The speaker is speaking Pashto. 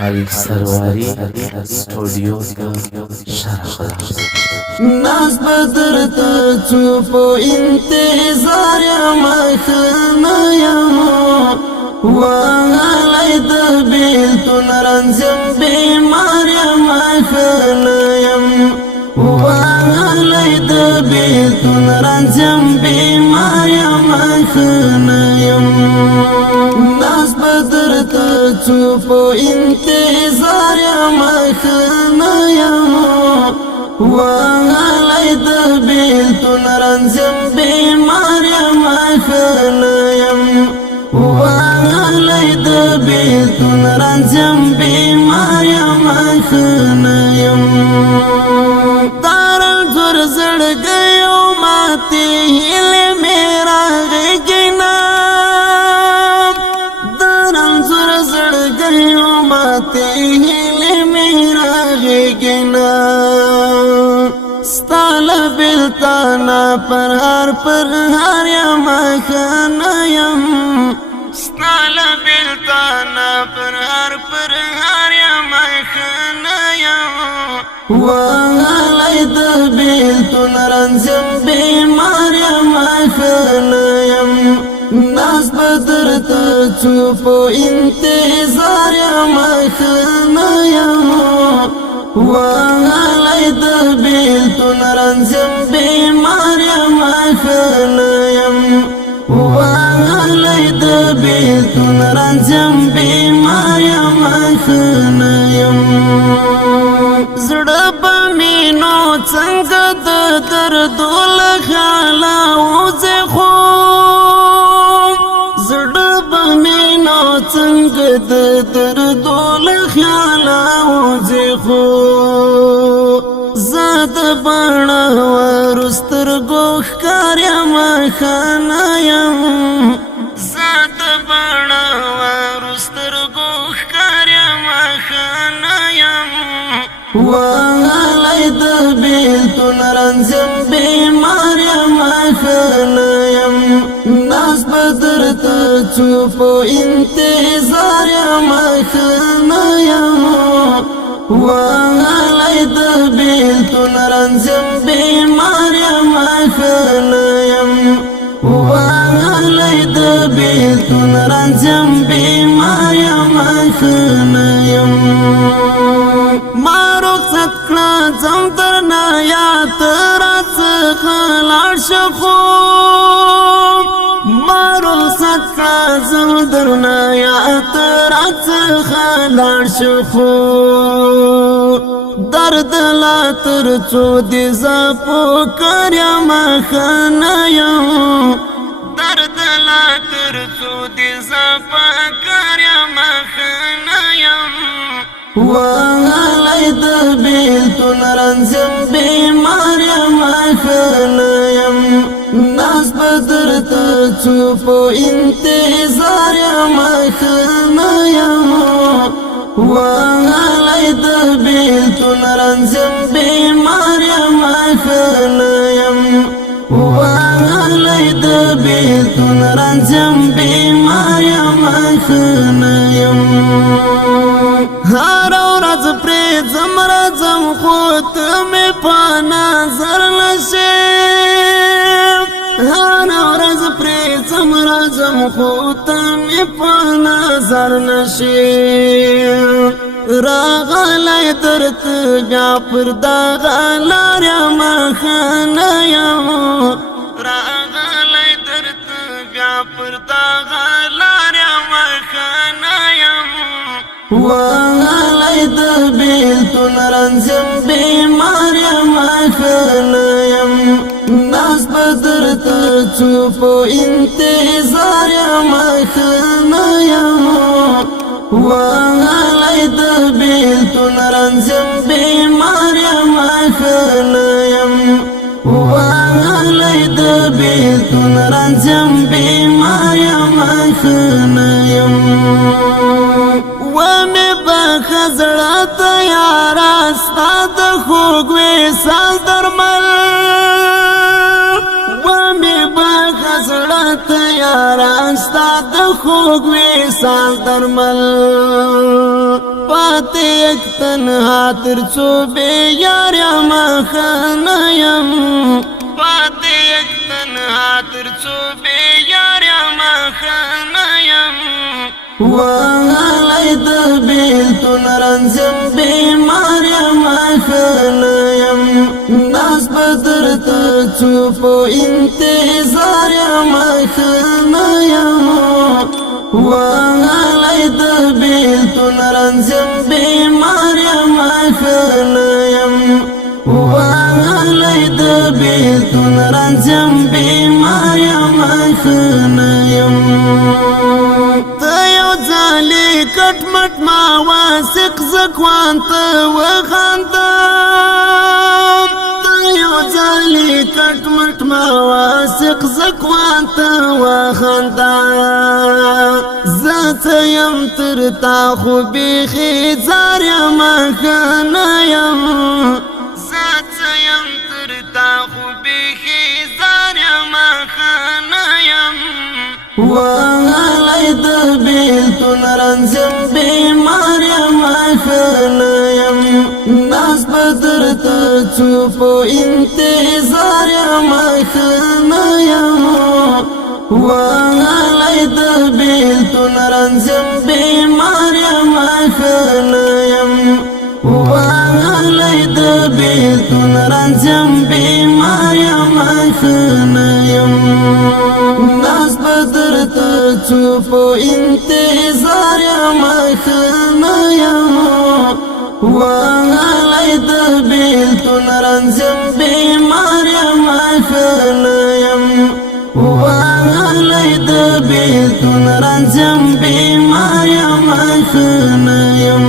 السرواری स्टूडियो का नाज बदर चुप इंतजार मखनयम वालैद बिल तुनरंजम बीमार मखनयम वालैद बिल तुनरंजम बीमार मखनयम नाज बदर चुप इंतजार मखनयम वालैद बिल तुनरंजम बीमार मखनयम वालैद बिल तुनरंजम बीमार मखनयम दारल जुर जड़ गयो माते हिल मेरा गिना दारल जुर जड़ गयो माते हिल मेरा गिना स्ताल बिलताना पर हर या मखनयम स्ताल बिलताना पर हर या मखनयम वालैद बिल तुनरंजम बीमार मखनयम नाज बदर चुप इंतजार मखनयम वालैद बिल तुनरंजम बीमार मखनयम वालैद बिल तुनरंजम बीमार मखनयम زړه بمینو څنګه د دردو له خیاله وځي خو زړه بمینو څنګه د دردو له خیاله وځي خو زه د بڼه ورسترګو ښکار یم ښانه زه د بڼه ورسترګو ښکار یم ښانه والैد बिल तुनरंजम बीमार मखनयम नाज बदर चुप इंतजार मखनयम वालैद बिल तुनरंजम बीमार मखनयम वालैद बिल तुनरंजम बीमार मखनयम सकना जमदरना या तरस खलार शखो मारो सकना जमदरना या तरस खलार शखो दर्द ला तर चोदी जापो कर्या मखनयम दर्द ला तर चोदी जापो कर्या मखनयम वालैद बिल तुनरंजम बीमार मखनयम नाज बदर चुप इंतजार मखनयम वालैद बिल तुनरंजम बीमार मखनयम वालैद बिल तुनरंजम बीमार मखनयम हर औरज प्रे जमरा जम खोत में पाना जर नशे हर औरज प्रे जमरा जम खोत में पाना जर नशे रागलाय दर्द व्यापर दागलार मखनयम रागलाय दर्द व्यापर दागलार मखनयम वालैद बिल तुनरंजम बीमार मखनयम नाज बदर चुप इंतजार मखनयम वालैद बिल तुनरंजम बीमार मखनयम वालैद बिल तुनरंजम बीमार मखनयम ومه بخزړه تیار استاد خوګوي سال درمل ومه بخزړه تیار استاد خوګوي سال درمل یک تنها تر څو بې یاره مخانه یم پاتې یک تنها تر څو بې یاره مخانه یم وهلی د بېلتون رنځم بیمار یم مخانه یم ناز به درته څو په انتظار یم مخانه یم وهلی د بېلتون رنځم بیمار یم مخانه یم وهلی د بېلتون رنځم بیمار یم مخانه یم ته یو ځلې کټ مټ ما واثق زکوان ته وخاندم ته یو ځلې کټ مټ ما واثق زکوان ته وخاندم زه څه یم تر تا خو بیخي ځار یم مخانه یم زه څه یم تر تا خو بیخي ځار یم مخانه یم وهلی د بېلتون رنځم بیمار یم مخانه یم ناز به درته څو په انتظار یم مخانه یم وهلی د بېلتون رنځم بیمار یم مخانه یم وهلی د بېلتون رنځم بیمار یم مخانه یم ناز به درته څو په انتظار یم مخانه یم وهلی د بېلتون رنځم بیمار یم مخانه یم وهلی د بېلتون رنځم بیمار یم مخانه یم